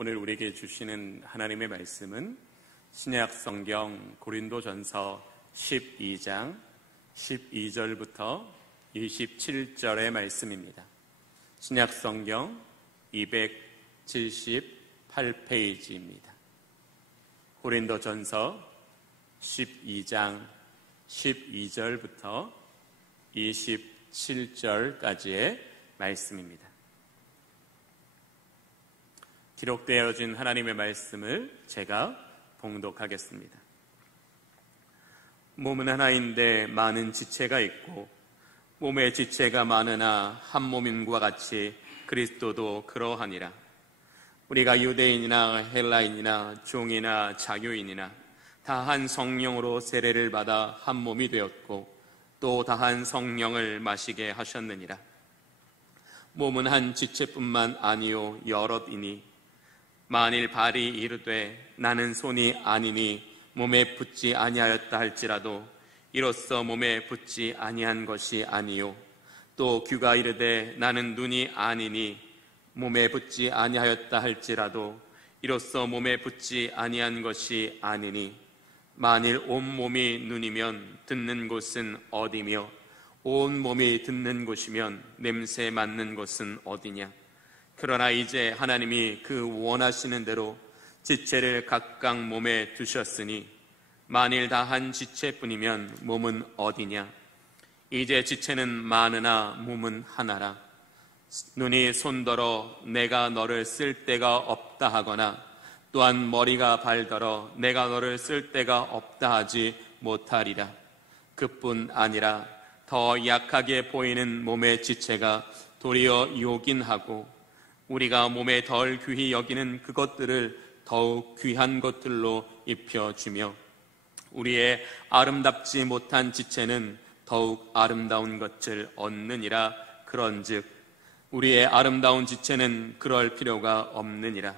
오늘 우리에게 주시는 하나님의 말씀은 신약 성경 고린도전서 12장 12절부터 27절의 말씀입니다. 신약 성경 278페이지입니다. 고린도전서 12장 12절부터 27절까지의 말씀입니다. 기록되어진 하나님의 말씀을 제가 봉독하겠습니다. 몸은 하나인데 많은 지체가 있고 몸의 지체가 많으나 한 몸인과 같이 그리스도도 그러하니라. 우리가 유대인이나 헬라인이나 종이나 자유인이나 다 한 성령으로 세례를 받아 한 몸이 되었고 또 다 한 성령을 마시게 하셨느니라. 몸은 한 지체뿐만 아니요 여럿이니 만일 발이 이르되 나는 손이 아니니 몸에 붙지 아니하였다 할지라도 이로써 몸에 붙지 아니한 것이 아니요 또 귀가 이르되 나는 눈이 아니니 몸에 붙지 아니하였다 할지라도 이로써 몸에 붙지 아니한 것이 아니니 만일 온 몸이 눈이면 듣는 곳은 어디며 온 몸이 듣는 곳이면 냄새 맡는 곳은 어디냐. 그러나 이제 하나님이 그 원하시는 대로 지체를 각각 몸에 두셨으니 만일 다 한 지체뿐이면 몸은 어디냐. 이제 지체는 많으나 몸은 하나라. 눈이 손더러 내가 너를 쓸 데가 없다 하거나 또한 머리가 발더러 내가 너를 쓸 데가 없다 하지 못하리라. 그뿐 아니라 더 약하게 보이는 몸의 지체가 도리어 요긴하고 우리가 몸에 덜 귀히 여기는 그것들을 더욱 귀한 것들로 입혀주며 우리의 아름답지 못한 지체는 더욱 아름다운 것을 얻느니라. 그런즉 우리의 아름다운 지체는 그럴 필요가 없느니라.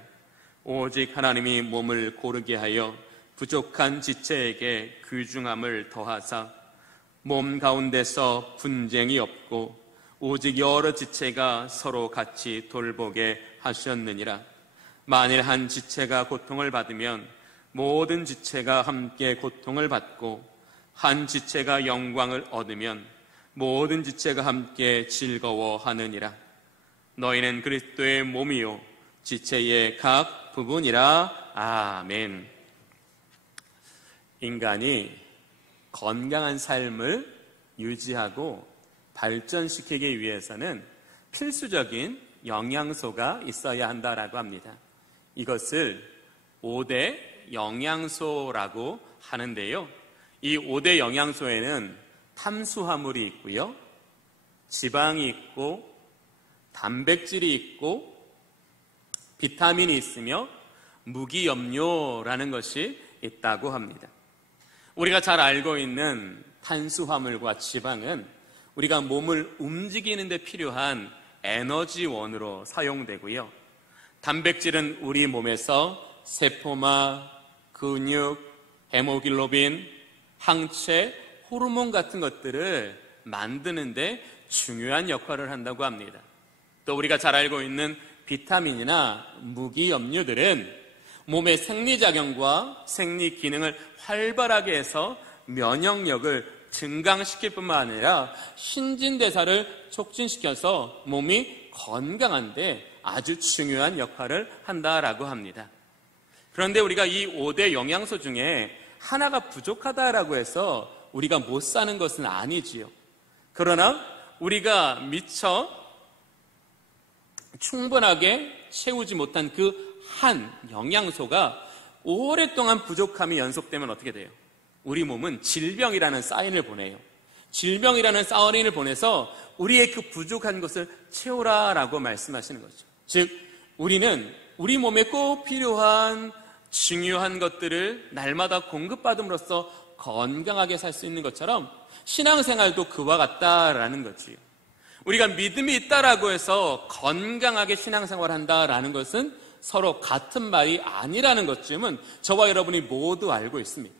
오직 하나님이 몸을 고르게 하여 부족한 지체에게 귀중함을 더하사 몸 가운데서 분쟁이 없고 오직 여러 지체가 서로 같이 돌보게 하셨느니라. 만일 한 지체가 고통을 받으면 모든 지체가 함께 고통을 받고 한 지체가 영광을 얻으면 모든 지체가 함께 즐거워하느니라. 너희는 그리스도의 몸이요 지체의 각 부분이라. 아멘. 인간이 건강한 삶을 유지하고 발전시키기 위해서는 필수적인 영양소가 있어야 한다라고 합니다. 이것을 5대 영양소라고 하는데요. 이 5대 영양소에는 탄수화물이 있고요, 지방이 있고, 단백질이 있고, 비타민이 있으며 무기염료라는 것이 있다고 합니다. 우리가 잘 알고 있는 탄수화물과 지방은 우리가 몸을 움직이는 데 필요한 에너지원으로 사용되고요. 단백질은 우리 몸에서 세포막, 근육, 헤모글로빈, 항체, 호르몬 같은 것들을 만드는 데 중요한 역할을 한다고 합니다. 또 우리가 잘 알고 있는 비타민이나 무기염료들은 몸의 생리작용과 생리기능을 활발하게 해서 면역력을 증강시킬 뿐만 아니라 신진대사를 촉진시켜서 몸이 건강한데 아주 중요한 역할을 한다라고 합니다. 그런데 우리가 이 5대 영양소 중에 하나가 부족하다라고 해서 우리가 못 사는 것은 아니지요. 그러나 우리가 미처 충분하게 채우지 못한 그 한 영양소가 오랫동안 부족함이 연속되면 어떻게 돼요? 우리 몸은 질병이라는 사인을 보내요. 질병이라는 사인을 보내서 우리의 그 부족한 것을 채우라라고 말씀하시는 거죠. 즉 우리는 우리 몸에 꼭 필요한 중요한 것들을 날마다 공급받음으로써 건강하게 살 수 있는 것처럼 신앙생활도 그와 같다라는 거지요. 우리가 믿음이 있다라고 해서 건강하게 신앙생활을 한다라는 것은 서로 같은 말이 아니라는 것쯤은 저와 여러분이 모두 알고 있습니다.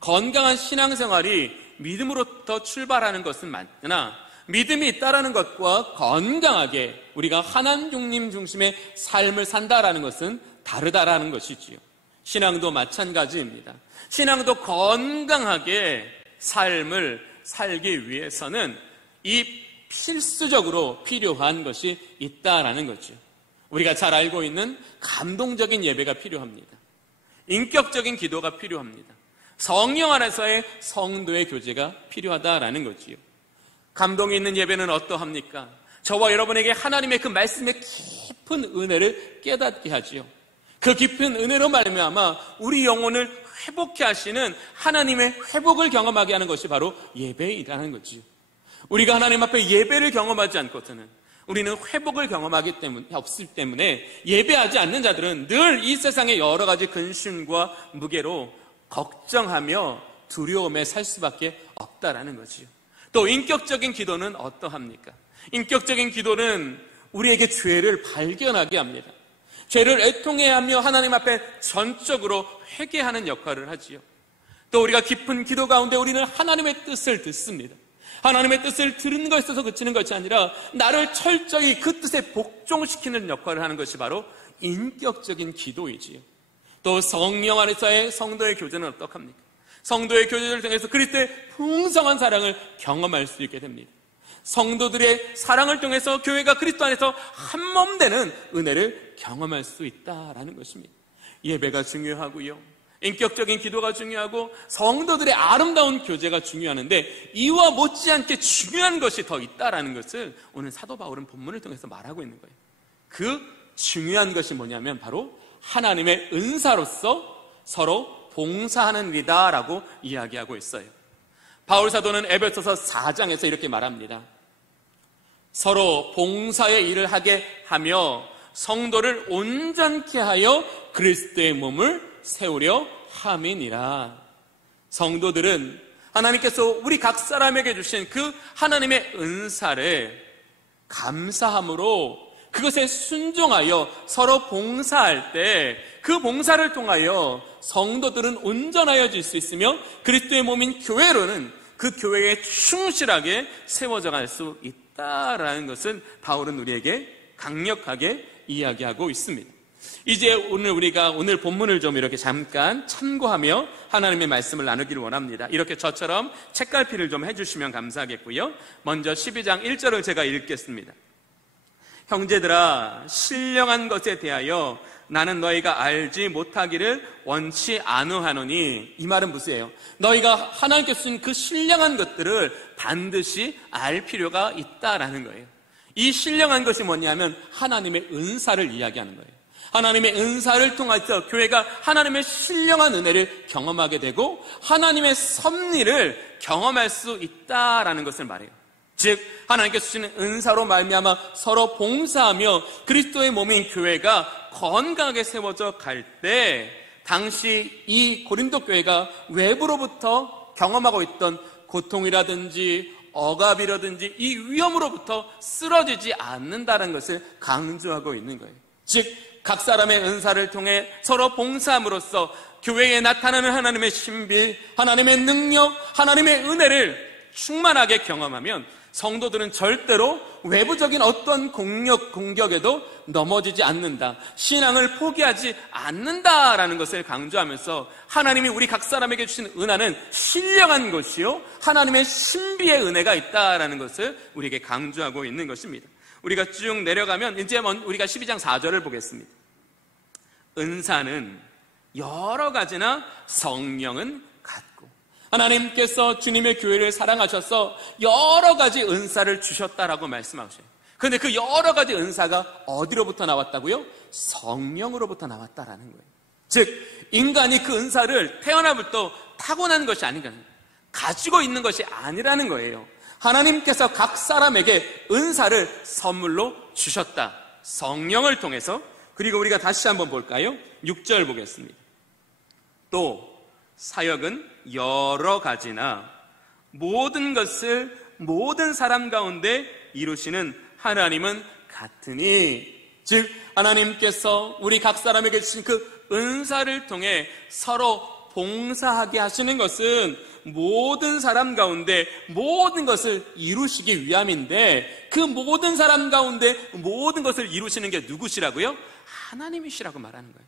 건강한 신앙생활이 믿음으로부터 출발하는 것은 맞으나 믿음이 있다라는 것과 건강하게 우리가 하나님 중심의 삶을 산다라는 것은 다르다라는 것이지요. 신앙도 마찬가지입니다. 신앙도 건강하게 삶을 살기 위해서는 이 필수적으로 필요한 것이 있다라는 거죠. 우리가 잘 알고 있는 감동적인 예배가 필요합니다. 인격적인 기도가 필요합니다. 성령 안에서의 성도의 교제가 필요하다라는 거지요. 감동이 있는 예배는 어떠합니까? 저와 여러분에게 하나님의 그 말씀의 깊은 은혜를 깨닫게 하지요. 그 깊은 은혜로 말미암아 우리 영혼을 회복케 하시는 하나님의 회복을 경험하게 하는 것이 바로 예배이라는 거지요. 우리가 하나님 앞에 예배를 경험하지 않고서는 우리는 회복을 경험하기 때문에 없기 때문에 예배하지 않는 자들은 늘 이 세상의 여러 가지 근심과 무게로 걱정하며 두려움에 살 수밖에 없다라는 거지요. 또 인격적인 기도는 어떠합니까? 인격적인 기도는 우리에게 죄를 발견하게 합니다. 죄를 애통해야 하며 하나님 앞에 전적으로 회개하는 역할을 하지요. 또 우리가 깊은 기도 가운데 우리는 하나님의 뜻을 듣습니다. 하나님의 뜻을 들은 것에 있어서 그치는 것이 아니라 나를 철저히 그 뜻에 복종시키는 역할을 하는 것이 바로 인격적인 기도이지요. 또 성령 안에서의 성도의 교제는 어떡합니까? 성도의 교제를 통해서 그리스도의 풍성한 사랑을 경험할 수 있게 됩니다. 성도들의 사랑을 통해서 교회가 그리스도 안에서 한몸 되는 은혜를 경험할 수 있다라는 것입니다. 예배가 중요하고요. 인격적인 기도가 중요하고 성도들의 아름다운 교제가 중요하는데 이와 못지않게 중요한 것이 더 있다라는 것을 오늘 사도 바울은 본문을 통해서 말하고 있는 거예요. 그 중요한 것이 뭐냐면 바로 하나님의 은사로서 서로 봉사하는 일이다라고 이야기하고 있어요. 바울 사도는 에베소서 4장에서 이렇게 말합니다. 서로 봉사의 일을 하게 하며 성도를 온전케 하여 그리스도의 몸을 세우려 함이니라. 성도들은 하나님께서 우리 각 사람에게 주신 그 하나님의 은사를 감사함으로 그것에 순종하여 서로 봉사할 때 그 봉사를 통하여 성도들은 온전하여질 수 있으며 그리스도의 몸인 교회로는 그 교회에 충실하게 세워져 갈 수 있다라는 것은 바울은 우리에게 강력하게 이야기하고 있습니다. 이제 우리가 오늘 본문을 좀 이렇게 잠깐 참고하며 하나님의 말씀을 나누기를 원합니다. 이렇게 저처럼 책갈피를 좀 해주시면 감사하겠고요. 먼저 12장 1절을 제가 읽겠습니다. 형제들아, 신령한 것에 대하여 나는 너희가 알지 못하기를 원치 아노하노니. 이 말은 무엇이에요? 너희가 하나님께서 주신 그 신령한 것들을 반드시 알 필요가 있다라는 거예요. 이 신령한 것이 뭐냐면 하나님의 은사를 이야기하는 거예요. 하나님의 은사를 통해서 교회가 하나님의 신령한 은혜를 경험하게 되고 하나님의 섭리를 경험할 수 있다라는 것을 말해요. 즉 하나님께서 주시는 은사로 말미암아 서로 봉사하며 그리스도의 몸인 교회가 건강하게 세워져 갈 때 당시 이 고린도 교회가 외부로부터 경험하고 있던 고통이라든지 억압이라든지 이 위험으로부터 쓰러지지 않는다는 것을 강조하고 있는 거예요. 즉 각 사람의 은사를 통해 서로 봉사함으로써 교회에 나타나는 하나님의 신비, 하나님의 능력, 하나님의 은혜를 충만하게 경험하면 성도들은 절대로 외부적인 어떤 공격에도 넘어지지 않는다. 신앙을 포기하지 않는다라는 것을 강조하면서 하나님이 우리 각 사람에게 주신 은혜는 신령한 것이요 하나님의 신비의 은혜가 있다라는 것을 우리에게 강조하고 있는 것입니다. 우리가 쭉 내려가면 이제 우리가 12장 4절을 보겠습니다. 은사는 여러 가지나 성령은 같고 하나님께서 주님의 교회를 사랑하셔서 여러 가지 은사를 주셨다라고 말씀하셔요. 그런데 그 여러 가지 은사가 어디로부터 나왔다고요? 성령으로부터 나왔다라는 거예요. 즉 인간이 그 은사를 태어나부터 타고난 것이 아닌가, 가지고 있는 것이 아니라는 거예요. 하나님께서 각 사람에게 은사를 선물로 주셨다. 성령을 통해서. 그리고 우리가 다시 한번 볼까요? 6절 보겠습니다. 또 사역은 여러 가지나 모든 것을 모든 사람 가운데 이루시는 하나님은 같으니. 즉 하나님께서 우리 각 사람에게 주신 그 은사를 통해 서로 봉사하게 하시는 것은 모든 사람 가운데 모든 것을 이루시기 위함인데, 그 모든 사람 가운데 모든 것을 이루시는 게 누구시라고요? 하나님이시라고 말하는 거예요.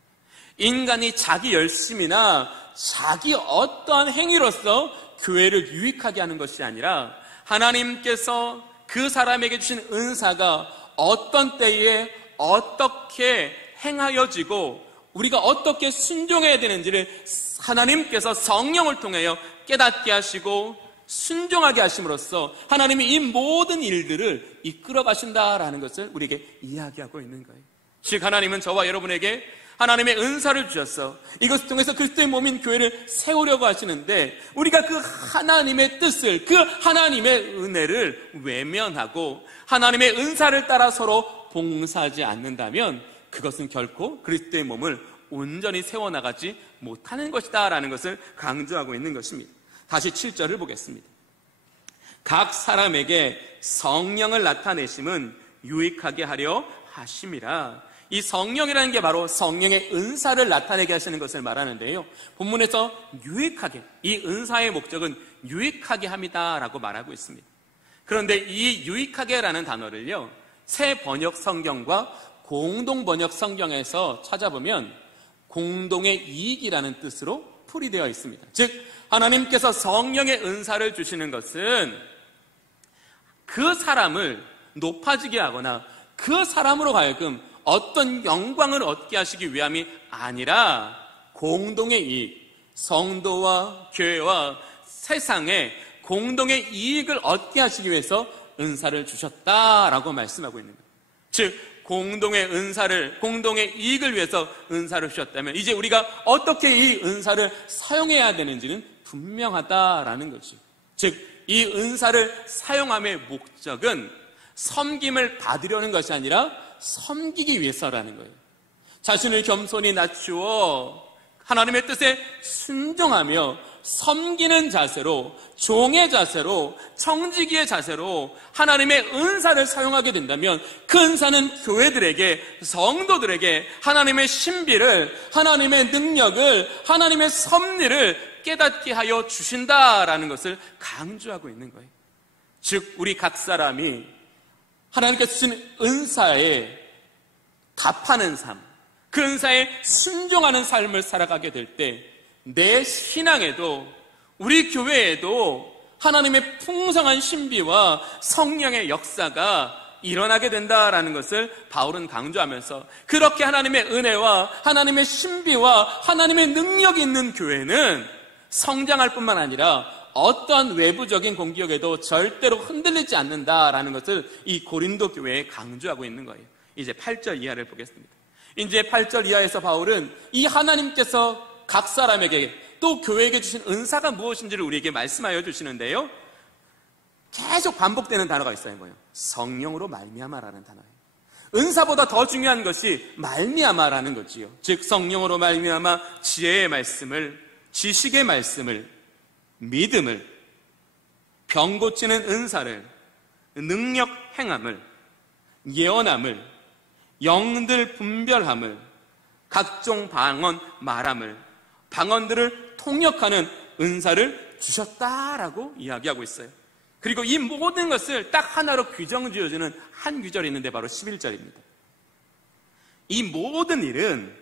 인간이 자기 열심이나 자기 어떠한 행위로서 교회를 유익하게 하는 것이 아니라, 하나님께서 그 사람에게 주신 은사가 어떤 때에 어떻게 행하여지고 우리가 어떻게 순종해야 되는지를 하나님께서 성령을 통하여 깨닫게 하시고 순종하게 하심으로써 하나님이 이 모든 일들을 이끌어 가신다라는 것을 우리에게 이야기하고 있는 거예요. 즉, 하나님은 저와 여러분에게 하나님의 은사를 주셔서 이것을 통해서 그리스도의 몸인 교회를 세우려고 하시는데, 우리가 그 하나님의 뜻을, 그 하나님의 은혜를 외면하고 하나님의 은사를 따라 서로 봉사하지 않는다면 그것은 결코 그리스도의 몸을 온전히 세워나가지 못하는 것이다 라는 것을 강조하고 있는 것입니다. 다시 7절을 보겠습니다. 각 사람에게 성령을 나타내심은 유익하게 하려 하심이라. 이 성령이라는 게 바로 성령의 은사를 나타내게 하시는 것을 말하는데요, 본문에서 유익하게, 이 은사의 목적은 유익하게 합니다 라고 말하고 있습니다. 그런데 이 유익하게라는 단어를요, 새 번역 성경과 공동 번역 성경에서 찾아보면 공동의 이익이라는 뜻으로 풀이되어 있습니다. 즉, 하나님께서 성령의 은사를 주시는 것은 그 사람을 높아지게 하거나 그 사람으로 하여금 어떤 영광을 얻게 하시기 위함이 아니라 공동의 이익, 성도와 교회와 세상에 공동의 이익을 얻게 하시기 위해서 은사를 주셨다라고 말씀하고 있는 거예요. 즉, 공동의 은사를, 공동의 이익을 위해서 은사를 주셨다면 이제 우리가 어떻게 이 은사를 사용해야 되는지는 분명하다라는 거죠. 즉, 이 은사를 사용함의 목적은 섬김을 받으려는 것이 아니라 섬기기 위해서라는 거예요. 자신을 겸손히 낮추어 하나님의 뜻에 순종하며 섬기는 자세로, 종의 자세로, 청지기의 자세로 하나님의 은사를 사용하게 된다면 그 은사는 교회들에게, 성도들에게 하나님의 신비를, 하나님의 능력을, 하나님의 섭리를 깨닫게 하여 주신다라는 것을 강조하고 있는 거예요. 즉, 우리 각 사람이 하나님께서 주신 은사에 답하는 삶, 그 은사에 순종하는 삶을 살아가게 될 때 내 신앙에도, 우리 교회에도 하나님의 풍성한 신비와 성령의 역사가 일어나게 된다라는 것을 바울은 강조하면서, 그렇게 하나님의 은혜와 하나님의 신비와 하나님의 능력이 있는 교회는 성장할 뿐만 아니라 어떠한 외부적인 공격에도 절대로 흔들리지 않는다라는 것을 이 고린도 교회에 강조하고 있는 거예요. 이제 8절 이하를 보겠습니다. 이제 8절 이하에서 바울은 이 하나님께서 각 사람에게 또 교회에게 주신 은사가 무엇인지를 우리에게 말씀하여 주시는데요, 계속 반복되는 단어가 있어요. 뭐예요? 성령으로 말미암아라는 단어예요. 은사보다 더 중요한 것이 말미암아라는 거지요. 즉, 성령으로 말미암아 지혜의 말씀을, 지식의 말씀을, 믿음을, 병 고치는 은사를, 능력 행함을, 예언함을, 영들 분별함을, 각종 방언 말함을, 방언들을 통역하는 은사를 주셨다라고 이야기하고 있어요. 그리고 이 모든 것을 딱 하나로 규정 지어주는 한 구절이 있는데 바로 11절입니다. 이 모든 일은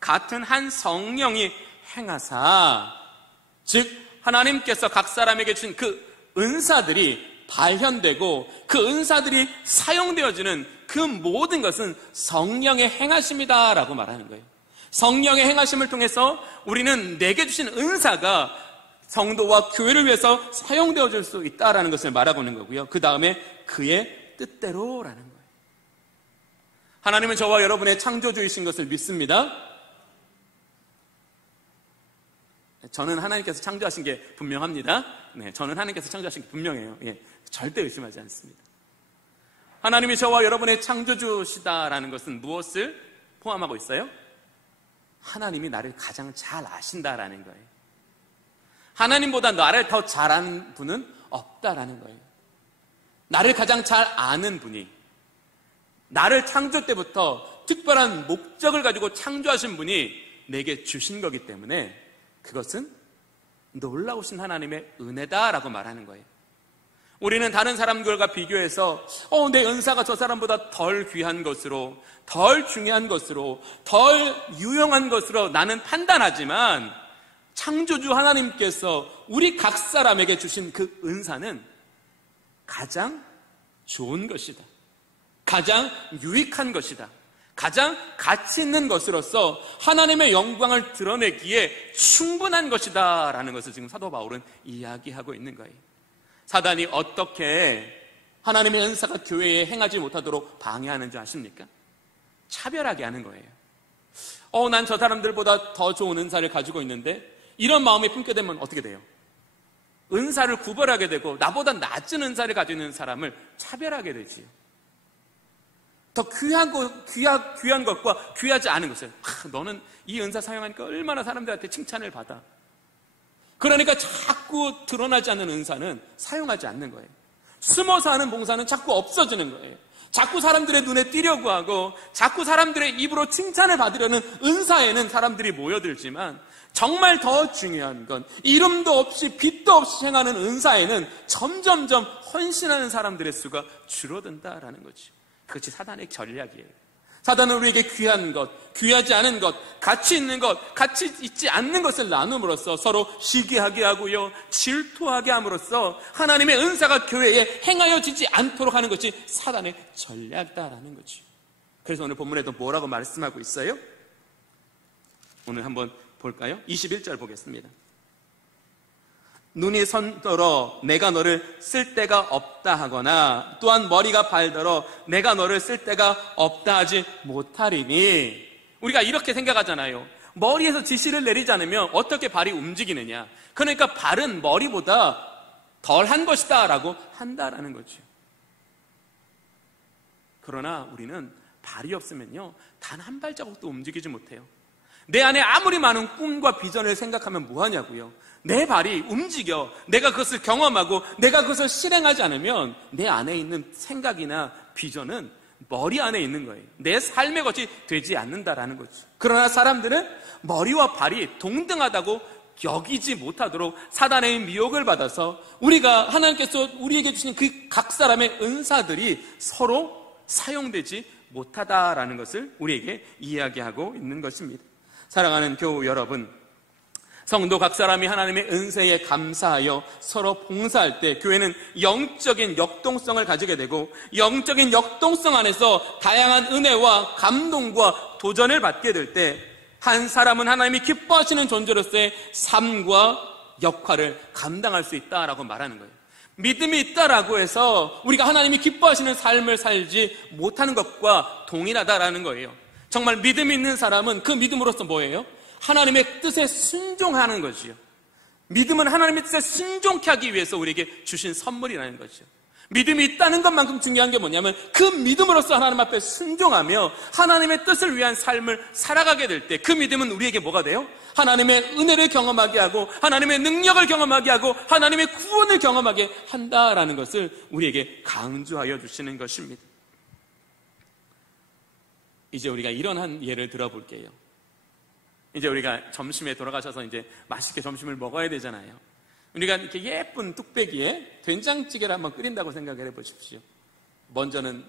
같은 한 성령이 행하사, 즉 하나님께서 각 사람에게 주신 그 은사들이 발현되고 그 은사들이 사용되어지는 그 모든 것은 성령의 행하심이다라고 말하는 거예요. 성령의 행하심을 통해서 우리는 내게 주신 은사가 성도와 교회를 위해서 사용되어질 수 있다라는 것을 말하고 있는 거고요. 그 다음에 그의 뜻대로라는 거예요. 하나님은 저와 여러분의 창조주이신 것을 믿습니다. 저는 하나님께서 창조하신 게 분명합니다. 네, 저는 하나님께서 창조하신 게 분명해요. 예, 절대 의심하지 않습니다. 하나님이 저와 여러분의 창조주시다라는 것은 무엇을 포함하고 있어요? 하나님이 나를 가장 잘 아신다라는 거예요. 하나님보다 나를 더 잘 아는 분은 없다라는 거예요. 나를 가장 잘 아는 분이, 나를 창조 때부터 특별한 목적을 가지고 창조하신 분이 내게 주신 거기 때문에 그것은 놀라우신 하나님의 은혜다라고 말하는 거예요. 우리는 다른 사람들과 비교해서 내 은사가 저 사람보다 덜 귀한 것으로, 덜 중요한 것으로, 덜 유용한 것으로 나는 판단하지만 창조주 하나님께서 우리 각 사람에게 주신 그 은사는 가장 좋은 것이다. 가장 유익한 것이다. 가장 가치 있는 것으로서 하나님의 영광을 드러내기에 충분한 것이다 라는 것을 지금 사도 바울은 이야기하고 있는 거예요. 사단이 어떻게 하나님의 은사가 교회에 행하지 못하도록 방해하는지 아십니까? 차별하게 하는 거예요. 난 저 사람들보다 더 좋은 은사를 가지고 있는데 이런 마음이 품게 되면 어떻게 돼요? 은사를 구별하게 되고 나보다 낮은 은사를 가지고 있는 사람을 차별하게 되지요. 더 귀한 것과 귀하지 않은 것을 너는 이 은사 사용하니까 얼마나 사람들한테 칭찬을 받아. 그러니까 자꾸 드러나지 않는 은사는 사용하지 않는 거예요. 숨어서 하는 봉사는 자꾸 없어지는 거예요. 자꾸 사람들의 눈에 띄려고 하고 자꾸 사람들의 입으로 칭찬을 받으려는 은사에는 사람들이 모여들지만 정말 더 중요한 건 이름도 없이 빛도 없이 행하는 은사에는 점점점 헌신하는 사람들의 수가 줄어든다라는 거죠. 그것이 사단의 전략이에요. 사단은 우리에게 귀한 것, 귀하지 않은 것, 가치 있는 것, 가치 있지 않는 것을 나눔으로써 서로 시기하게 하고요, 질투하게 함으로써 하나님의 은사가 교회에 행하여지지 않도록 하는 것이 사단의 전략이다라는 거죠. 그래서 오늘 본문에도 뭐라고 말씀하고 있어요? 오늘 한번 볼까요? 21절 보겠습니다. 눈이 선더러 내가 너를 쓸 데가 없다 하거나 또한 머리가 발더러 내가 너를 쓸 데가 없다 하지 못하리니. 우리가 이렇게 생각하잖아요. 머리에서 지시를 내리지 않으면 어떻게 발이 움직이느냐. 그러니까 발은 머리보다 덜한 것이다 라고 한다라는 거죠. 그러나 우리는 발이 없으면요 단 한 발자국도 움직이지 못해요. 내 안에 아무리 많은 꿈과 비전을 생각하면 뭐하냐고요. 내 발이 움직여 내가 그것을 경험하고 내가 그것을 실행하지 않으면 내 안에 있는 생각이나 비전은 머리 안에 있는 거예요. 내 삶의 것이 되지 않는다라는 거죠. 그러나 사람들은 머리와 발이 동등하다고 여기지 못하도록 사단의 미혹을 받아서 우리가 하나님께서 우리에게 주신 그 각 사람의 은사들이 서로 사용되지 못하다라는 것을 우리에게 이야기하고 있는 것입니다. 사랑하는 교우 여러분, 성도 각 사람이 하나님의 은혜에 감사하여 서로 봉사할 때 교회는 영적인 역동성을 가지게 되고 영적인 역동성 안에서 다양한 은혜와 감동과 도전을 받게 될 때 한 사람은 하나님이 기뻐하시는 존재로서의 삶과 역할을 감당할 수 있다라고 말하는 거예요. 믿음이 있다라고 해서 우리가 하나님이 기뻐하시는 삶을 살지 못하는 것과 동일하다라는 거예요. 정말 믿음이 있는 사람은 그 믿음으로써 뭐예요? 하나님의 뜻에 순종하는 것이요. 믿음은 하나님의 뜻에 순종케 하기 위해서 우리에게 주신 선물이라는 것이요. 믿음이 있다는 것만큼 중요한 게 뭐냐면 그 믿음으로써 하나님 앞에 순종하며 하나님의 뜻을 위한 삶을 살아가게 될 때 그 믿음은 우리에게 뭐가 돼요? 하나님의 은혜를 경험하게 하고 하나님의 능력을 경험하게 하고 하나님의 구원을 경험하게 한다라는 것을 우리에게 강조하여 주시는 것입니다. 이제 우리가 이런 한 예를 들어볼게요. 이제 우리가 점심에 돌아가셔서 이제 맛있게 점심을 먹어야 되잖아요. 우리가 이렇게 예쁜 뚝배기에 된장찌개를 한번 끓인다고 생각을 해보십시오. 먼저는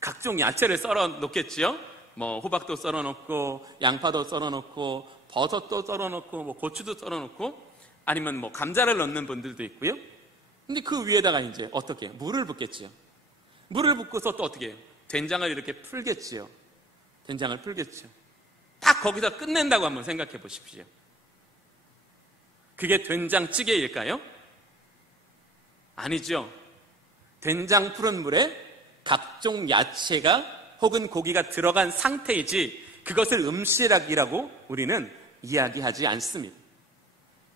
각종 야채를 썰어 놓겠지요. 호박도 썰어 놓고 양파도 썰어 놓고 버섯도 썰어 놓고 고추도 썰어 놓고 아니면 감자를 넣는 분들도 있고요. 근데 그 위에다가 이제 어떻게 물을 붓겠지요. 물을 붓고서 또 어떻게 해요? 된장을 이렇게 풀겠지요. 된장을 풀겠죠. 딱 거기서 끝낸다고 한번 생각해 보십시오. 그게 된장찌개일까요? 아니죠. 된장 푸른 물에 각종 야채가 혹은 고기가 들어간 상태이지 그것을 음식이라고 우리는 이야기하지 않습니다.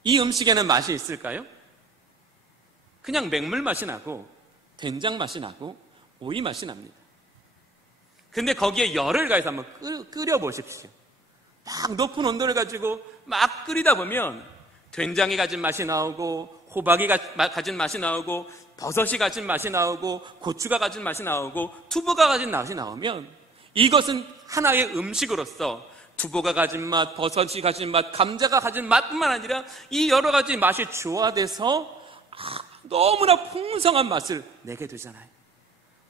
이 음식에는 맛이 있을까요? 그냥 맹물 맛이 나고 된장 맛이 나고 오이 맛이 납니다. 근데 거기에 열을 가해서 한번 끓여 보십시오. 막 높은 온도를 가지고 막 끓이다 보면 된장이 가진 맛이 나오고 호박이 가진 맛이 나오고 버섯이 가진 맛이 나오고 고추가 가진 맛이 나오고 두부가 가진 맛이 나오면 이것은 하나의 음식으로서 두부가 가진 맛, 버섯이 가진 맛, 감자가 가진 맛뿐만 아니라 이 여러 가지 맛이 조화돼서 너무나 풍성한 맛을 내게 되잖아요.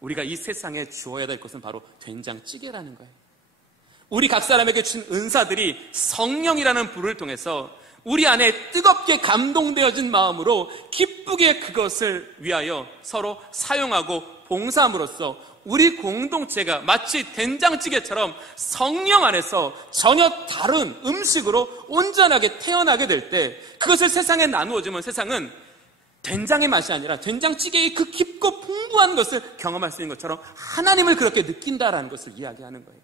우리가 이 세상에 주어야 될 것은 바로 된장찌개라는 거예요. 우리 각 사람에게 준 은사들이 성령이라는 불을 통해서 우리 안에 뜨겁게 감동되어진 마음으로 기쁘게 그것을 위하여 서로 사용하고 봉사함으로써 우리 공동체가 마치 된장찌개처럼 성령 안에서 전혀 다른 음식으로 온전하게 태어나게 될 때 그것을 세상에 나누어주면 세상은 된장의 맛이 아니라 된장찌개의 그 깊고 풍부한 것을 경험할 수 있는 것처럼 하나님을 그렇게 느낀다라는 것을 이야기하는 거예요.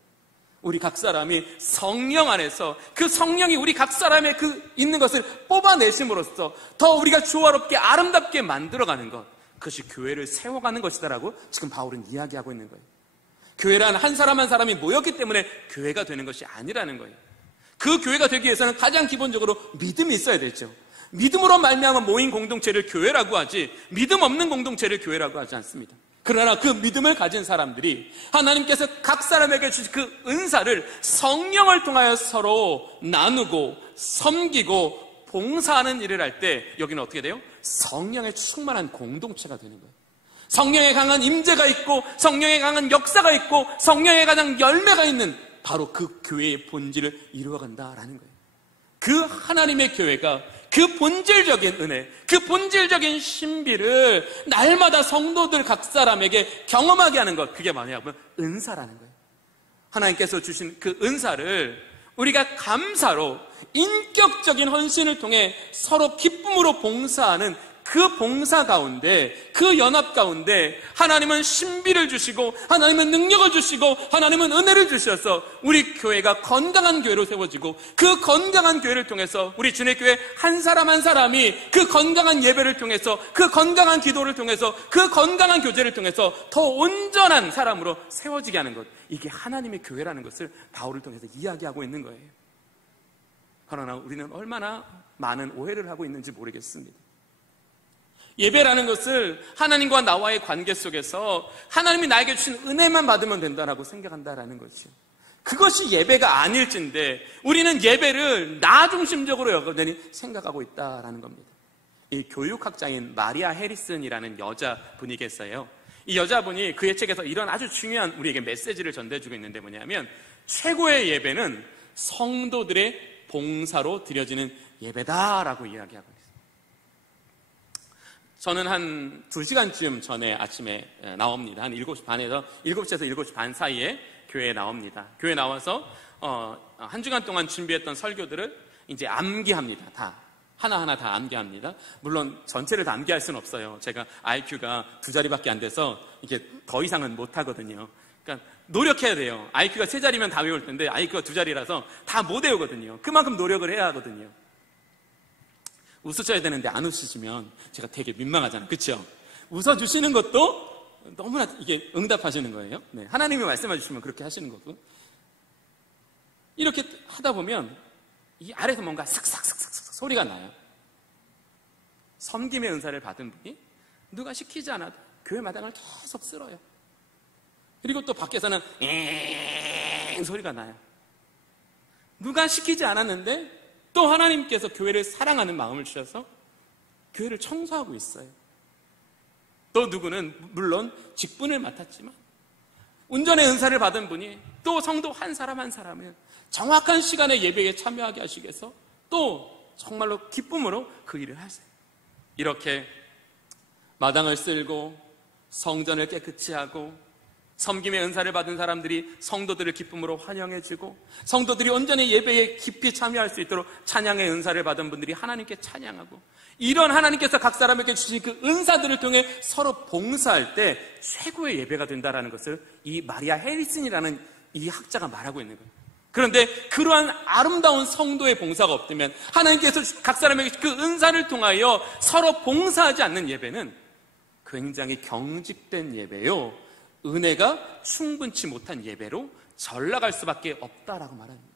우리 각 사람이 성령 안에서 그 성령이 우리 각 사람의 그 있는 것을 뽑아내심으로써 더 우리가 조화롭게 아름답게 만들어가는 것, 그것이 교회를 세워가는 것이다라고 지금 바울은 이야기하고 있는 거예요. 교회란 한 사람 한 사람이 모였기 때문에 교회가 되는 것이 아니라는 거예요. 그 교회가 되기 위해서는 가장 기본적으로 믿음이 있어야 되죠. 믿음으로 말미암아 모인 공동체를 교회라고 하지 믿음 없는 공동체를 교회라고 하지 않습니다. 그러나 그 믿음을 가진 사람들이 하나님께서 각 사람에게 주신 그 은사를 성령을 통하여 서로 나누고 섬기고 봉사하는 일을 할 때 여기는 어떻게 돼요? 성령에 충만한 공동체가 되는 거예요. 성령에 강한 임재가 있고 성령에 강한 역사가 있고 성령에 강한 열매가 있는 바로 그 교회의 본질을 이루어간다라는 거예요. 그 하나님의 교회가 그 본질적인 은혜, 그 본질적인 신비를 날마다 성도들 각 사람에게 경험하게 하는 것, 그게 뭐냐면 은사라는 거예요. 하나님께서 주신 그 은사를 우리가 감사로 인격적인 헌신을 통해 서로 기쁨으로 봉사하는 그 봉사 가운데, 그 연합 가운데 하나님은 신비를 주시고 하나님은 능력을 주시고 하나님은 은혜를 주셔서 우리 교회가 건강한 교회로 세워지고 그 건강한 교회를 통해서 우리 주님의 교회 한 사람 한 사람이 그 건강한 예배를 통해서 그 건강한 기도를 통해서 그 건강한 교제를 통해서 더 온전한 사람으로 세워지게 하는 것, 이게 하나님의 교회라는 것을 바울을 통해서 이야기하고 있는 거예요. 그러나 우리는 얼마나 많은 오해를 하고 있는지 모르겠습니다. 예배라는 것을 하나님과 나와의 관계 속에서 하나님이 나에게 주신 은혜만 받으면 된다라고 생각한다라는 것이요. 그것이 예배가 아닐진데 우리는 예배를 나 중심적으로 여전히 생각하고 있다라는 겁니다. 이 교육학자인 마리아 해리슨이라는 여자분이 계세요. 이 여자분이 그의 책에서 이런 아주 중요한 우리에게 메시지를 전달해주고 있는데 뭐냐면 최고의 예배는 성도들의 봉사로 드려지는 예배다라고 이야기하고 있어요. 저는 한 2시간쯤 전에 아침에 나옵니다. 한 7시 반에서 7시에서 7시 반 사이에 교회에 나옵니다. 교회에 나와서 한 주간 동안 준비했던 설교들을 이제 암기합니다. 다 하나하나 다 암기합니다. 물론 전체를 다 암기할 수는 없어요. 제가 IQ가 2자리밖에 안 돼서 이게 더 이상은 못 하거든요. 그러니까 노력해야 돼요. IQ가 3자리면 다 외울 텐데 IQ가 2자리라서 다 못 외우거든요. 그만큼 노력을 해야 하거든요. 웃으셔야 되는데 안 웃으시면 제가 되게 민망하잖아요. 그렇죠? 웃어주시는 것도 너무나 이게 응답하시는 거예요. 네, 하나님이 말씀해 주시면 그렇게 하시는 거고. 이렇게 하다 보면 이 아래에서 뭔가 삭삭삭삭 소리가 나요. 섬김의 은사를 받은 분이 누가 시키지 않아도 교회 마당을 계속 쓸어요. 그리고 또 밖에서는 엥 소리가 나요. 누가 시키지 않았는데 또 하나님께서 교회를 사랑하는 마음을 주셔서 교회를 청소하고 있어요. 또 누구는 물론 직분을 맡았지만 운전의 은사를 받은 분이 또 성도 한 사람 한 사람을 정확한 시간에 예배에 참여하게 하시기 위해서 또 정말로 기쁨으로 그 일을 하세요. 이렇게 마당을 쓸고 성전을 깨끗이 하고 섬김의 은사를 받은 사람들이 성도들을 기쁨으로 환영해주고 성도들이 온전히 예배에 깊이 참여할 수 있도록 찬양의 은사를 받은 분들이 하나님께 찬양하고 이런 하나님께서 각 사람에게 주신 그 은사들을 통해 서로 봉사할 때 최고의 예배가 된다는 것을 이 마리아 해리슨이라는 이 학자가 말하고 있는 거예요. 그런데 그러한 아름다운 성도의 봉사가 없다면 하나님께서 각 사람에게 그 은사를 통하여 서로 봉사하지 않는 예배는 굉장히 경직된 예배요, 은혜가 충분치 못한 예배로 전락할 수밖에 없다라고 말합니다.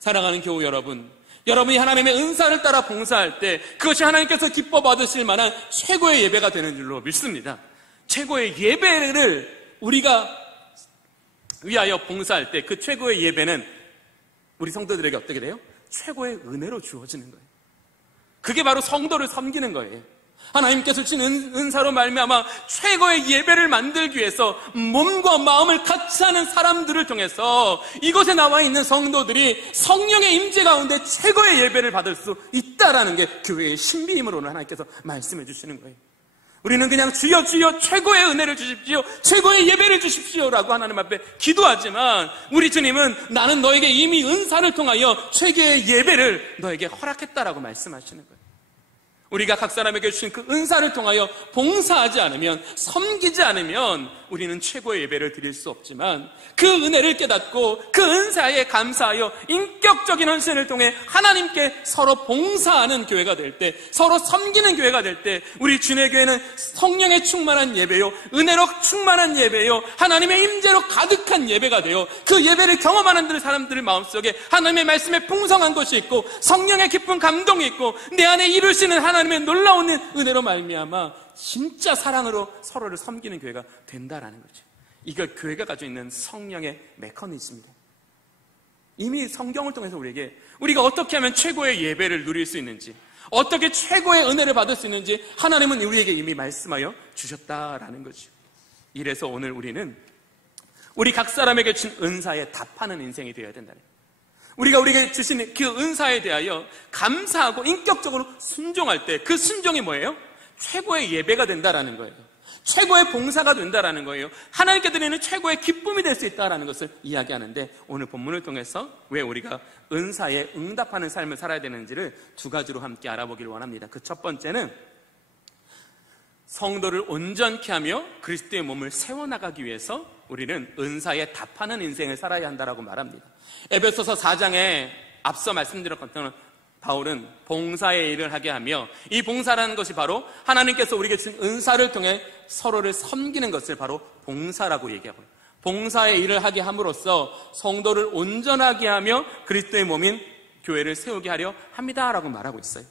사랑하는 교우 여러분, 여러분이 하나님의 은사를 따라 봉사할 때 그것이 하나님께서 기뻐 받으실 만한 최고의 예배가 되는 줄로 믿습니다. 최고의 예배를 우리가 위하여 봉사할 때 그 최고의 예배는 우리 성도들에게 어떻게 돼요? 최고의 은혜로 주어지는 거예요. 그게 바로 성도를 섬기는 거예요. 하나님께서 주신 은사로 말미암아 최고의 예배를 만들기 위해서 몸과 마음을 같이 하는 사람들을 통해서 이곳에 나와 있는 성도들이 성령의 임재 가운데 최고의 예배를 받을 수 있다라는 게 교회의 신비임으로 오늘 하나님께서 말씀해 주시는 거예요. 우리는 그냥 주여 주여 최고의 은혜를 주십시오, 최고의 예배를 주십시오라고 하나님 앞에 기도하지만 우리 주님은 나는 너에게 이미 은사를 통하여 최고의 예배를 너에게 허락했다라고 말씀하시는 거예요. 우리가 각 사람에게 주신 그 은사를 통하여 봉사하지 않으면, 섬기지 않으면 우리는 최고의 예배를 드릴 수 없지만 그 은혜를 깨닫고 그 은사에 감사하여 인격적인 헌신을 통해 하나님께 서로 봉사하는 교회가 될 때, 서로 섬기는 교회가 될 때 우리 주님의 교회는 성령에 충만한 예배요, 은혜로 충만한 예배요, 하나님의 임재로 가득한 예배가 되어 그 예배를 경험하는 사람들의 마음속에 하나님의 말씀에 풍성한 것이 있고 성령의 깊은 감동이 있고 내 안에 이루시는 하나님의 놀라운 은혜로 말미암아 진짜 사랑으로 서로를 섬기는 교회가 된다라는 거죠. 이걸 교회가 가지고 있는 성령의 메커니즘입니다. 이미 성경을 통해서 우리가 어떻게 하면 최고의 예배를 누릴 수 있는지, 어떻게 최고의 은혜를 받을 수 있는지 하나님은 우리에게 이미 말씀하여 주셨다라는 거죠. 이래서 오늘 우리는 우리 각 사람에게 준 은사에 답하는 인생이 되어야 된다는 거예요. 우리가 우리에게 주신 그 은사에 대하여 감사하고 인격적으로 순종할 때 그 순종이 뭐예요? 최고의 예배가 된다라는 거예요. 최고의 봉사가 된다라는 거예요. 하나님께 드리는 최고의 기쁨이 될 수 있다라는 것을 이야기하는데 오늘 본문을 통해서 왜 우리가 은사에 응답하는 삶을 살아야 되는지를 두 가지로 함께 알아보기를 원합니다. 그 첫 번째는 성도를 온전케 하며 그리스도의 몸을 세워나가기 위해서 우리는 은사에 답하는 인생을 살아야 한다라고 말합니다. 에베소서 4장에 앞서 말씀드렸던 것처럼 바울은 봉사의 일을 하게 하며 이 봉사라는 것이 바로 하나님께서 우리에게 주신 은사를 통해 서로를 섬기는 것을 바로 봉사라고 얘기하고요. 봉사의 일을 하게 함으로써 성도를 온전하게 하며 그리스도의 몸인 교회를 세우게 하려 합니다라고 말하고 있어요.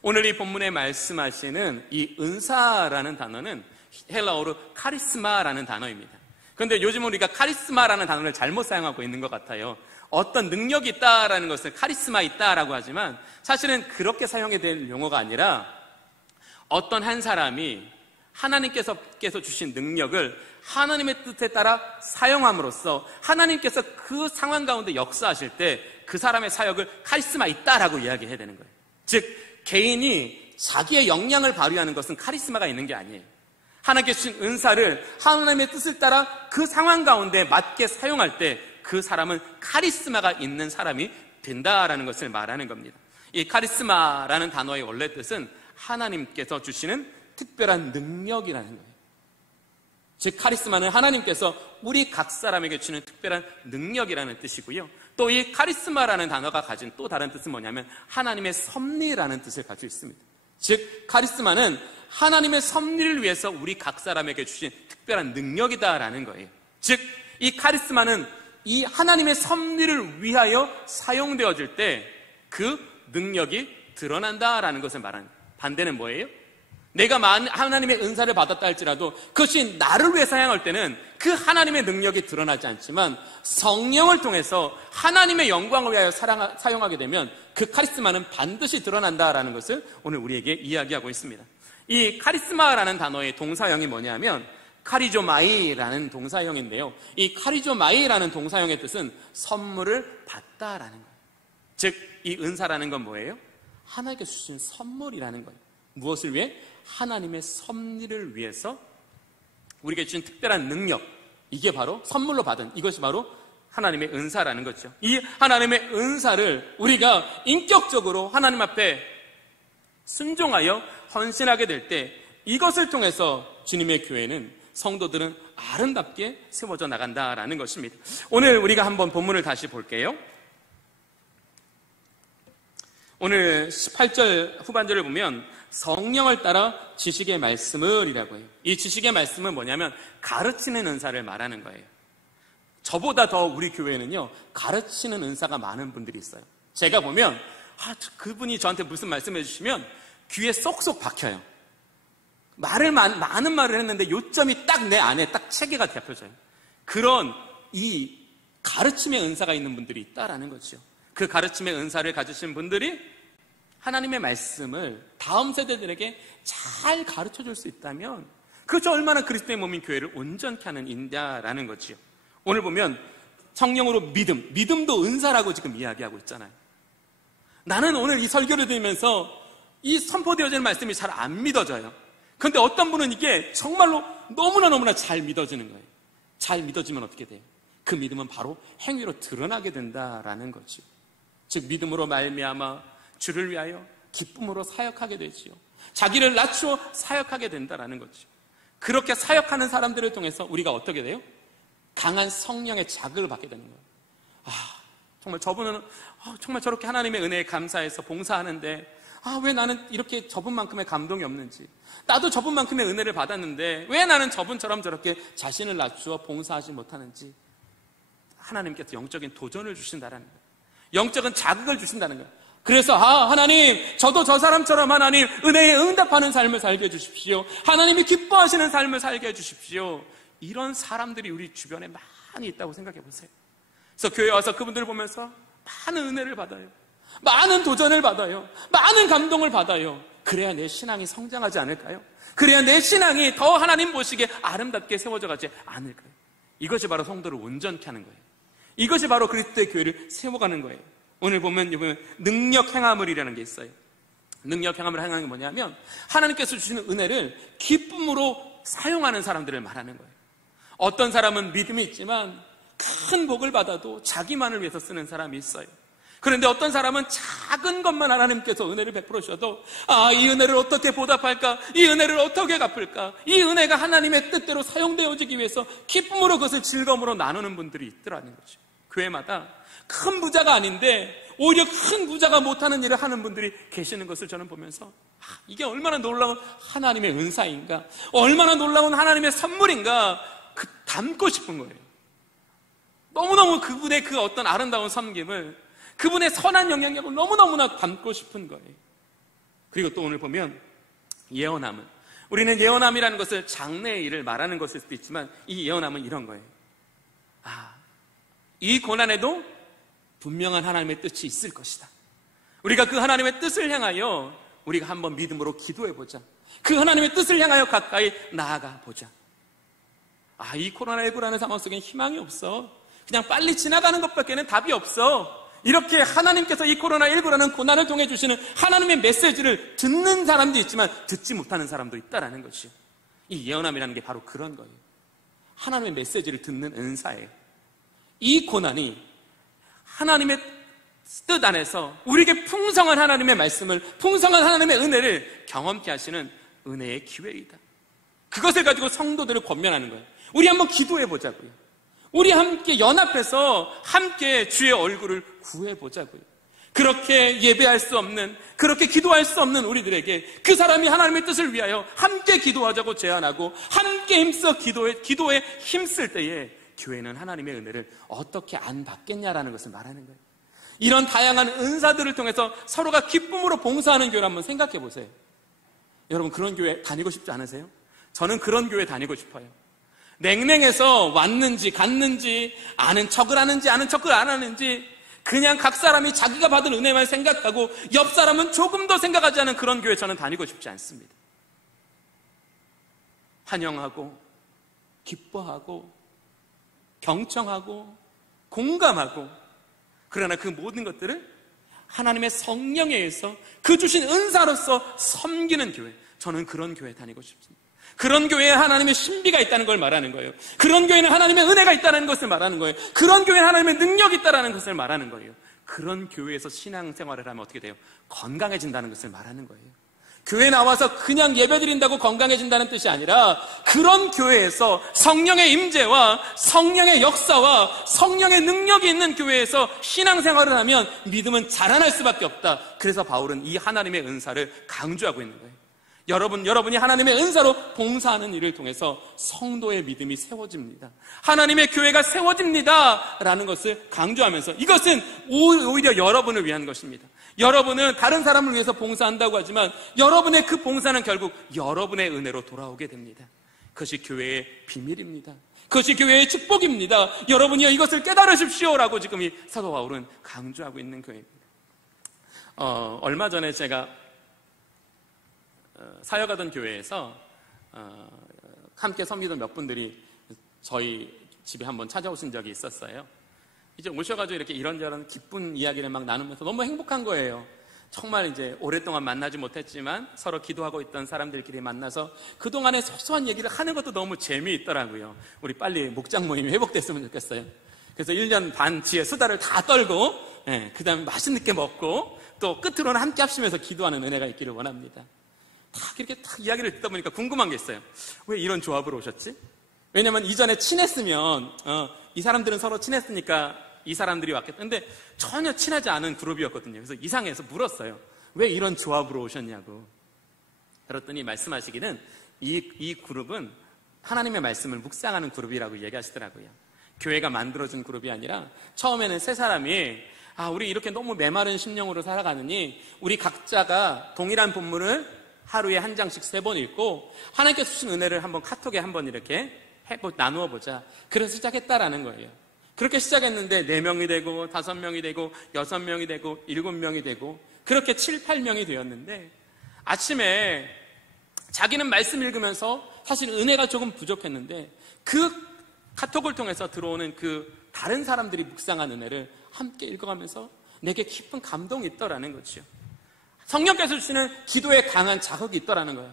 오늘 이 본문에 말씀하시는 이 은사라는 단어는 헬라어로 카리스마라는 단어입니다. 그런데 요즘 우리가 카리스마라는 단어를 잘못 사용하고 있는 것 같아요. 어떤 능력이 있다라는 것을 카리스마 있다라고 하지만 사실은 그렇게 사용해야 될 용어가 아니라 어떤 한 사람이 하나님께서 주신 능력을 하나님의 뜻에 따라 사용함으로써 하나님께서 그 상황 가운데 역사하실 때 그 사람의 사역을 카리스마 있다라고 이야기해야 되는 거예요. 즉 개인이 자기의 역량을 발휘하는 것은 카리스마가 있는 게 아니에요. 하나님께서 주신 은사를 하나님의 뜻을 따라 그 상황 가운데 맞게 사용할 때 그 사람은 카리스마가 있는 사람이 된다라는 것을 말하는 겁니다. 이 카리스마라는 단어의 원래 뜻은 하나님께서 주시는 특별한 능력이라는 거예요. 즉 카리스마는 하나님께서 우리 각 사람에게 주는 특별한 능력이라는 뜻이고요. 또 이 카리스마라는 단어가 가진 또 다른 뜻은 뭐냐면 하나님의 섭리라는 뜻을 가지고 있습니다. 즉 카리스마는 하나님의 섭리를 위해서 우리 각 사람에게 주신 특별한 능력이다라는 거예요. 즉 이 카리스마는 이 하나님의 섭리를 위하여 사용되어질 때 그 능력이 드러난다라는 것을 말하는 거예요. 반대는 뭐예요? 내가 하나님의 은사를 받았다 할지라도 그것이 나를 위해 사용할 때는 그 하나님의 능력이 드러나지 않지만 성령을 통해서 하나님의 영광을 위하여 사용하게 되면 그 카리스마는 반드시 드러난다라는 것을 오늘 우리에게 이야기하고 있습니다. 이 카리스마라는 단어의 동사형이 뭐냐면 카리조마이라는 동사형인데요. 이 카리조마이라는 동사형의 뜻은 선물을 받다라는 거예요. 즉, 이 은사라는 건 뭐예요? 하나님께 주신 선물이라는 거예요. 무엇을 위해? 하나님의 섭리를 위해서 우리에게 주신 특별한 능력, 이게 바로 선물로 받은 이것이 바로 하나님의 은사라는 거죠. 이 하나님의 은사를 우리가 인격적으로 하나님 앞에 순종하여 헌신하게 될 때 이것을 통해서 주님의 교회는 성도들은 아름답게 세워져 나간다라는 것입니다. 오늘 우리가 한번 본문을 다시 볼게요. 오늘 18절 후반절을 보면 성령을 따라 지식의 말씀을 이라고 해요. 이 지식의 말씀은 뭐냐면 가르치는 은사를 말하는 거예요. 저보다 더 우리 교회는요 가르치는 은사가 많은 분들이 있어요. 제가 보면 그분이 저한테 무슨 말씀해 주시면 귀에 쏙쏙 박혀요. 많은 말을 했는데 요점이 딱 내 안에 딱 체계가 잡혀져요. 그런 이 가르침의 은사가 있는 분들이 있다라는 거죠. 그 가르침의 은사를 가지신 분들이 하나님의 말씀을 다음 세대들에게 잘 가르쳐 줄 수 있다면 그것이 얼마나 그리스도의 몸인 교회를 온전케 하는 인자라는 거지요. 오늘 보면 성령으로 믿음도 은사라고 지금 이야기하고 있잖아요. 나는 오늘 이 설교를 들으면서 이 선포되어지는 말씀이 잘 안 믿어져요. 그런데 어떤 분은 이게 정말로 너무나 잘 믿어지는 거예요. 잘 믿어지면 어떻게 돼요? 그 믿음은 바로 행위로 드러나게 된다라는 거죠. 즉 믿음으로 말미암아 주를 위하여 기쁨으로 사역하게 되지요. 자기를 낮추어 사역하게 된다라는 거죠. 그렇게 사역하는 사람들을 통해서 우리가 어떻게 돼요? 강한 성령의 자극을 받게 되는 거예요. 정말 저분은 정말 저렇게 하나님의 은혜에 감사해서 봉사하는데 왜 나는 이렇게 저분만큼의 감동이 없는지, 나도 저분만큼의 은혜를 받았는데 왜 나는 저분처럼 저렇게 자신을 낮추어 봉사하지 못하는지, 하나님께서 영적인 도전을 주신다는 거예요. 영적인 자극을 주신다는 거예요. 그래서 하나님, 저도 저 사람처럼 하나님 은혜에 응답하는 삶을 살게 해주십시오. 하나님이 기뻐하시는 삶을 살게 해주십시오. 이런 사람들이 우리 주변에 많이 있다고 생각해 보세요. 그래서 교회에 와서 그분들을 보면서 많은 은혜를 받아요. 많은 도전을 받아요. 많은 감동을 받아요. 그래야 내 신앙이 성장하지 않을까요? 그래야 내 신앙이 더 하나님 보시기에 아름답게 세워져 가지 않을까요? 이것이 바로 성도를 온전케 하는 거예요. 이것이 바로 그리스도의 교회를 세워가는 거예요. 오늘 보면 능력 행함을이라는 게 있어요. 능력 행함을 행하는 게 뭐냐면 하나님께서 주시는 은혜를 기쁨으로 사용하는 사람들을 말하는 거예요. 어떤 사람은 믿음이 있지만 큰 복을 받아도 자기만을 위해서 쓰는 사람이 있어요. 그런데 어떤 사람은 작은 것만 하나님께서 은혜를 베풀어 주셔도 이 은혜를 어떻게 보답할까? 이 은혜를 어떻게 갚을까? 이 은혜가 하나님의 뜻대로 사용되어지기 위해서 기쁨으로 그것을 즐거움으로 나누는 분들이 있더라는 거죠. 교회마다 큰 부자가 아닌데 오히려 큰 부자가 못하는 일을 하는 분들이 계시는 것을 저는 보면서 이게 얼마나 놀라운 하나님의 은사인가, 얼마나 놀라운 하나님의 선물인가 담고 싶은 거예요. 너무너무 그분의 그 어떤 아름다운 섬김을, 그분의 선한 영향력을 너무너무나 담고 싶은 거예요. 그리고 또 오늘 보면 예언함은, 우리는 예언함이라는 것을 장래의 일을 말하는 것일 수도 있지만 이 예언함은 이런 거예요. 이 고난에도 분명한 하나님의 뜻이 있을 것이다. 우리가 그 하나님의 뜻을 향하여 우리가 한번 믿음으로 기도해보자. 그 하나님의 뜻을 향하여 가까이 나아가 보자. 이 코로나19라는 상황 속엔 희망이 없어. 그냥 빨리 지나가는 것밖에는 답이 없어. 이렇게 하나님께서 이 코로나19라는 고난을 통해 주시는 하나님의 메시지를 듣는 사람도 있지만 듣지 못하는 사람도 있다는 것이요. 이 예언함이라는 게 바로 그런 거예요. 하나님의 메시지를 듣는 은사예요. 이 고난이 하나님의 뜻 안에서 우리에게 풍성한 하나님의 말씀을, 풍성한 하나님의 은혜를 경험케 하시는 은혜의 기회이다. 그것을 가지고 성도들을 권면하는 거예요. 우리 한번 기도해 보자고요. 우리 함께 연합해서 함께 주의 얼굴을 구해보자고요. 그렇게 예배할 수 없는, 그렇게 기도할 수 없는 우리들에게 그 사람이 하나님의 뜻을 위하여 함께 기도하자고 제안하고 함께 힘써 기도에 힘쓸 때에 교회는 하나님의 은혜를 어떻게 안 받겠냐라는 것을 말하는 거예요. 이런 다양한 은사들을 통해서 서로가 기쁨으로 봉사하는 교회를 한번 생각해 보세요. 여러분, 그런 교회 다니고 싶지 않으세요? 저는 그런 교회 다니고 싶어요. 냉랭해서 왔는지 갔는지, 아는 척을 하는지 아는 척을 안 하는지, 그냥 각 사람이 자기가 받은 은혜만 생각하고 옆 사람은 조금 더 생각하지 않은 그런 교회 저는 다니고 싶지 않습니다. 환영하고 기뻐하고 경청하고 공감하고, 그러나 그 모든 것들을 하나님의 성령에 의해서 그 주신 은사로서 섬기는 교회, 저는 그런 교회 다니고 싶습니다. 그런 교회에 하나님의 신비가 있다는 걸 말하는 거예요. 그런 교회는 하나님의 은혜가 있다는 것을 말하는 거예요. 그런 교회는 하나님의 능력이 있다는 것을 말하는 거예요. 그런 교회에서 신앙생활을 하면 어떻게 돼요? 건강해진다는 것을 말하는 거예요. 교회에 나와서 그냥 예배드린다고 건강해진다는 뜻이 아니라 그런 교회에서 성령의 임재와 성령의 역사와 성령의 능력이 있는 교회에서 신앙생활을 하면 믿음은 자라날 수밖에 없다. 그래서 바울은 이 하나님의 은사를 강조하고 있는 거예요. 여러분이 하나님의 은사로 봉사하는 일을 통해서 성도의 믿음이 세워집니다. 하나님의 교회가 세워집니다 라는 것을 강조하면서, 이것은 오히려 여러분을 위한 것입니다. 여러분은 다른 사람을 위해서 봉사한다고 하지만 여러분의 그 봉사는 결국 여러분의 은혜로 돌아오게 됩니다. 그것이 교회의 비밀입니다. 그것이 교회의 축복입니다. 여러분이여 이것을 깨달으십시오라고 지금 이 사도 바울은 강조하고 있는 교회입니다. 얼마 전에 제가 사역하던 교회에서 함께 섬기던 몇 분들이 저희 집에 한번 찾아오신 적이 있었어요. 이제 오셔가지고 이렇게 이런저런 기쁜 이야기를 막 나누면서 너무 행복한 거예요. 정말 이제 오랫동안 만나지 못했지만 서로 기도하고 있던 사람들끼리 만나서 그동안의 소소한 얘기를 하는 것도 너무 재미있더라고요. 우리 빨리 목장 모임이 회복됐으면 좋겠어요. 그래서 1년 반치의 수다를 다 떨고, 그 다음에 맛있게 먹고, 또 끝으로는 함께 합심해서 기도하는 은혜가 있기를 원합니다. 딱 이렇게 딱 이야기를 듣다 보니까 궁금한 게 있어요. 왜 이런 조합으로 오셨지? 왜냐면 이전에 친했으면, 이 사람들은 서로 친했으니까 이 사람들이 왔겠다. 근데 전혀 친하지 않은 그룹이었거든요. 그래서 이상해서 물었어요. 왜 이런 조합으로 오셨냐고. 그랬더니 말씀하시기는 이 그룹은 하나님의 말씀을 묵상하는 그룹이라고 얘기하시더라고요. 교회가 만들어준 그룹이 아니라 처음에는 세 사람이 우리 이렇게 너무 메마른 심령으로 살아가느니 우리 각자가 동일한 본문을 하루에 한 장씩 3번 읽고 하나님께서 주신 은혜를 한번 카톡에 한번 이렇게 나누어 보자. 그래서 시작했다라는 거예요. 그렇게 시작했는데 4명이 되고 5명이 되고 6명이 되고 7명이 되고 그렇게 7, 8명이 되었는데 아침에 자기는 말씀 읽으면서 사실 은혜가 조금 부족했는데 그 카톡을 통해서 들어오는 그 다른 사람들이 묵상한 은혜를 함께 읽어가면서 내게 깊은 감동이 있더라는 거죠. 성령께서 주시는 기도에 강한 자극이 있더라는 거예요.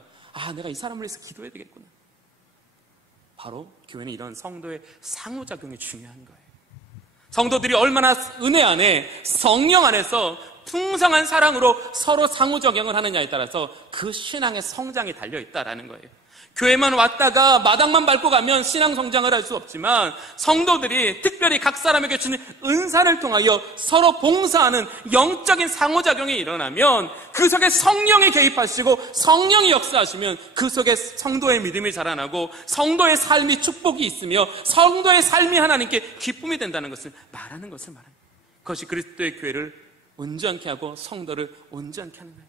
내가 이 사람을 위해서 기도해야 되겠구나. 바로 교회는 이런 성도의 상호작용이 중요한 거예요. 성도들이 얼마나 은혜 안에 성령 안에서 풍성한 사랑으로 서로 상호작용을 하느냐에 따라서 그 신앙의 성장이 달려있다라는 거예요. 교회만 왔다가 마당만 밟고 가면 신앙 성장을 할 수 없지만 성도들이 특별히 각 사람에게 주는 은사를 통하여 서로 봉사하는 영적인 상호작용이 일어나면 그 속에 성령이 개입하시고 성령이 역사하시면 그 속에 성도의 믿음이 자라나고 성도의 삶이 축복이 있으며 성도의 삶이 하나님께 기쁨이 된다는 것을 말하는 것을 말합니다. 그것이 그리스도의 교회를 온전케 하고 성도를 온전케 하는 거예요.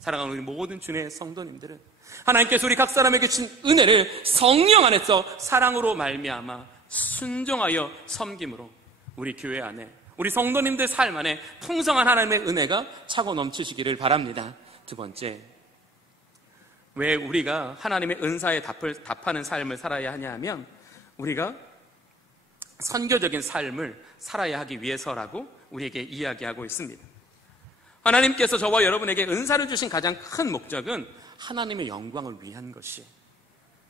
사랑하는 우리 모든 주님의 성도님들은 하나님께서 우리 각 사람에게 주신 은혜를 성령 안에서 사랑으로 말미암아 순종하여 섬김으로 우리 교회 안에 우리 성도님들 삶 안에 풍성한 하나님의 은혜가 차고 넘치시기를 바랍니다. 두 번째, 왜 우리가 하나님의 은사에 답하는 삶을 살아야 하냐 하면 우리가 선교적인 삶을 살아야 하기 위해서라고 우리에게 이야기하고 있습니다. 하나님께서 저와 여러분에게 은사를 주신 가장 큰 목적은 하나님의 영광을 위한 것이에요.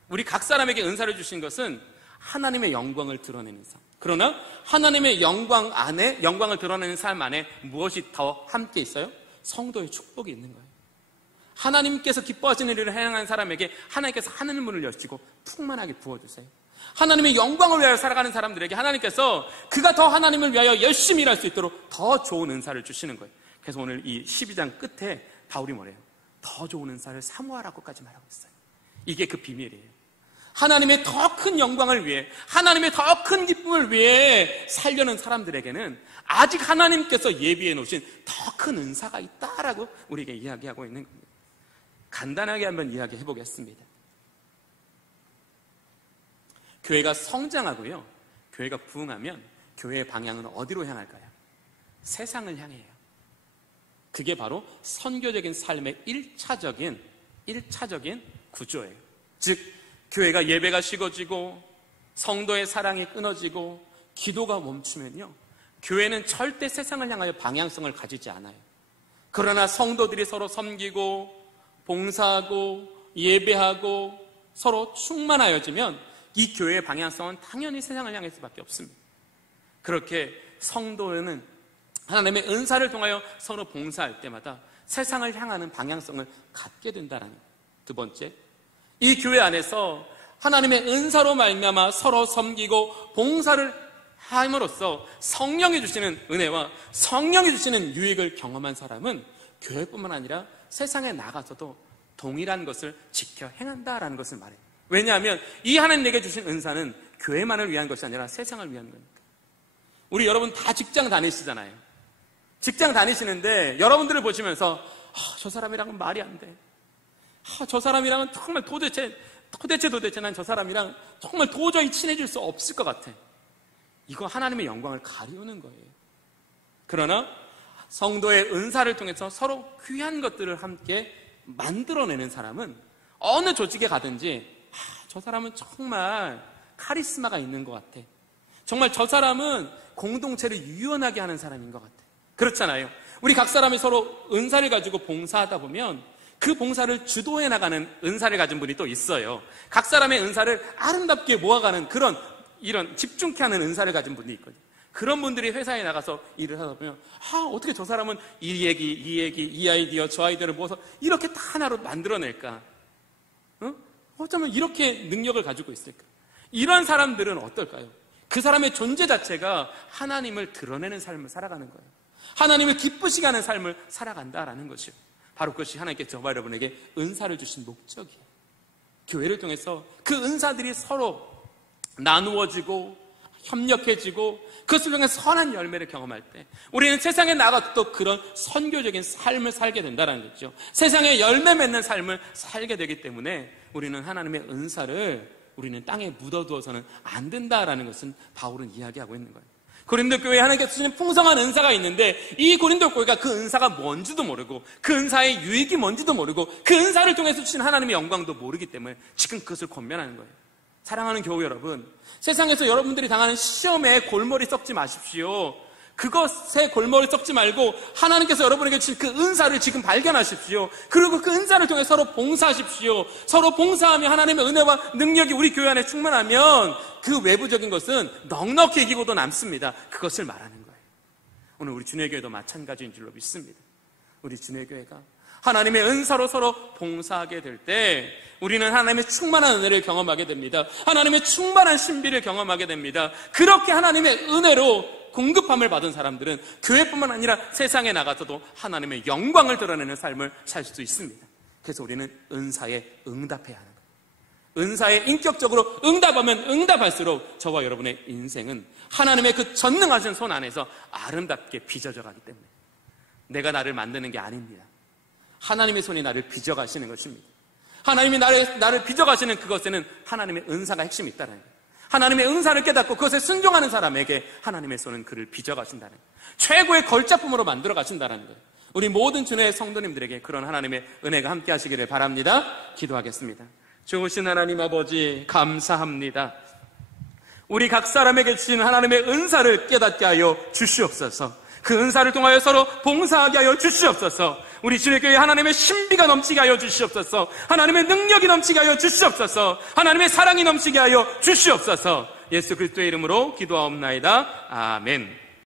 우리 각 사람에게 은사를 주신 것은 하나님의 영광을 드러내는 삶. 그러나 하나님의 영광 안에, 영광을 드러내는 삶 안에 무엇이 더 함께 있어요? 성도의 축복이 있는 거예요. 하나님께서 기뻐하시는 일을 행한 사람에게 하나님께서 하늘 문을 여시고 풍만하게 부어주세요. 하나님의 영광을 위하여 살아가는 사람들에게 하나님께서 그가 더 하나님을 위하여 열심히 일할 수 있도록 더 좋은 은사를 주시는 거예요. 그래서 오늘 이 12장 끝에 바울이 뭐래요? 더 좋은 은사를 사모하라고까지 말하고 있어요. 이게 그 비밀이에요. 하나님의 더 큰 영광을 위해, 하나님의 더 큰 기쁨을 위해 살려는 사람들에게는 아직 하나님께서 예비해 놓으신 더 큰 은사가 있다라고 우리에게 이야기하고 있는 겁니다. 간단하게 한번 이야기해 보겠습니다. 교회가 성장하고요, 교회가 부흥하면 교회의 방향은 어디로 향할까요? 세상을 향해요. 그게 바로 선교적인 삶의 1차적인 구조예요. 즉 교회가 예배가 식어지고 성도의 사랑이 끊어지고 기도가 멈추면요, 교회는 절대 세상을 향하여 방향성을 가지지 않아요. 그러나 성도들이 서로 섬기고 봉사하고 예배하고 서로 충만하여지면 이 교회의 방향성은 당연히 세상을 향할 수밖에 없습니다. 그렇게 성도는 하나님의 은사를 통하여 서로 봉사할 때마다 세상을 향하는 방향성을 갖게 된다는 거예요. 두 번째, 이 교회 안에서 하나님의 은사로 말미암아 서로 섬기고 봉사를 함으로써 성령이 주시는 은혜와 성령이 주시는 유익을 경험한 사람은 교회뿐만 아니라 세상에 나가서도 동일한 것을 지켜 행한다라는 것을 말해요. 왜냐하면 이 하나님에게 주신 은사는 교회만을 위한 것이 아니라 세상을 위한 거니까. 우리 여러분 다 직장 다니시잖아요. 직장 다니시는데 여러분들을 보시면서 저 사람이랑은 말이 안 돼. 저 사람이랑은 정말 도대체 도대체 난 저 사람이랑 정말 도저히 친해질 수 없을 것 같아. 이거 하나님의 영광을 가리우는 거예요. 그러나 성도의 은사를 통해서 서로 귀한 것들을 함께 만들어내는 사람은 어느 조직에 가든지 저 사람은 정말 카리스마가 있는 것 같아. 정말 저 사람은 공동체를 유연하게 하는 사람인 것 같아. 그렇잖아요. 우리 각 사람이 서로 은사를 가지고 봉사하다 보면 그 봉사를 주도해 나가는 은사를 가진 분이 또 있어요. 각 사람의 은사를 아름답게 모아가는 이런 집중케 하는 은사를 가진 분이 있거든요. 그런 분들이 회사에 나가서 일을 하다 보면 어떻게 저 사람은 이 얘기, 이 아이디어, 저 아이디어를 모아서 이렇게 다 하나로 만들어낼까? 어쩌면 이렇게 능력을 가지고 있을까? 이런 사람들은 어떨까요? 그 사람의 존재 자체가 하나님을 드러내는 삶을 살아가는 거예요. 하나님을 기쁘시게 하는 삶을 살아간다라는 것이요. 바로 그것이 하나님께서 저와 여러분에게 은사를 주신 목적이에요. 교회를 통해서 그 은사들이 서로 나누어지고 협력해지고 그것을 통해 선한 열매를 경험할 때 우리는 세상에 나가서 또 그런 선교적인 삶을 살게 된다는 거죠. 세상에 열매 맺는 삶을 살게 되기 때문에 우리는 하나님의 은사를 우리는 땅에 묻어두어서는 안 된다라는 것은 바울은 이야기하고 있는 거예요. 고린도 교회에 하나님께서 주신 풍성한 은사가 있는데 이 고린도 교회가 그 은사가 뭔지도 모르고 그 은사의 유익이 뭔지도 모르고 그 은사를 통해서 주신 하나님의 영광도 모르기 때문에 지금 그것을 권면하는 거예요. 사랑하는 교회 여러분, 세상에서 여러분들이 당하는 시험에 골머리 썩지 마십시오. 그것에 골머리 썩지 말고 하나님께서 여러분에게 주신 그 은사를 지금 발견하십시오. 그리고 그 은사를 통해 서로 봉사하십시오. 서로 봉사하며 하나님의 은혜와 능력이 우리 교회 안에 충만하면 그 외부적인 것은 넉넉히 이기고도 남습니다. 그것을 말하는 거예요. 오늘 우리 주님의 교회도 마찬가지인 줄로 믿습니다. 우리 주님의 교회가 하나님의 은사로 서로 봉사하게 될 때 우리는 하나님의 충만한 은혜를 경험하게 됩니다. 하나님의 충만한 신비를 경험하게 됩니다. 그렇게 하나님의 은혜로 공급함을 받은 사람들은 교회뿐만 아니라 세상에 나가서도 하나님의 영광을 드러내는 삶을 살 수 있습니다. 그래서 우리는 은사에 응답해야 하는 거예요. 은사에 인격적으로 응답하면 응답할수록 저와 여러분의 인생은 하나님의 그 전능하신 손 안에서 아름답게 빚어져 가기 때문에 내가 나를 만드는 게 아닙니다. 하나님의 손이 나를 빚어가시는 것입니다. 하나님이 나를 빚어가시는 그것에는 하나님의 은사가 핵심이 있다는 거예요. 하나님의 은사를 깨닫고 그것에 순종하는 사람에게 하나님의 손은 그를 빚어가신다는 거예요. 최고의 걸작품으로 만들어 가신다는 거예요. 우리 모든 주님의 성도님들에게 그런 하나님의 은혜가 함께 하시기를 바랍니다. 기도하겠습니다. 좋으신 하나님 아버지 감사합니다. 우리 각 사람에게 주신 하나님의 은사를 깨닫게 하여 주시옵소서. 그 은사를 통하여 서로 봉사하게 하여 주시옵소서. 우리 주의 교회에 하나님의 신비가 넘치게 하여 주시옵소서. 하나님의 능력이 넘치게 하여 주시옵소서. 하나님의 사랑이 넘치게 하여 주시옵소서. 예수 그리스도의 이름으로 기도하옵나이다. 아멘.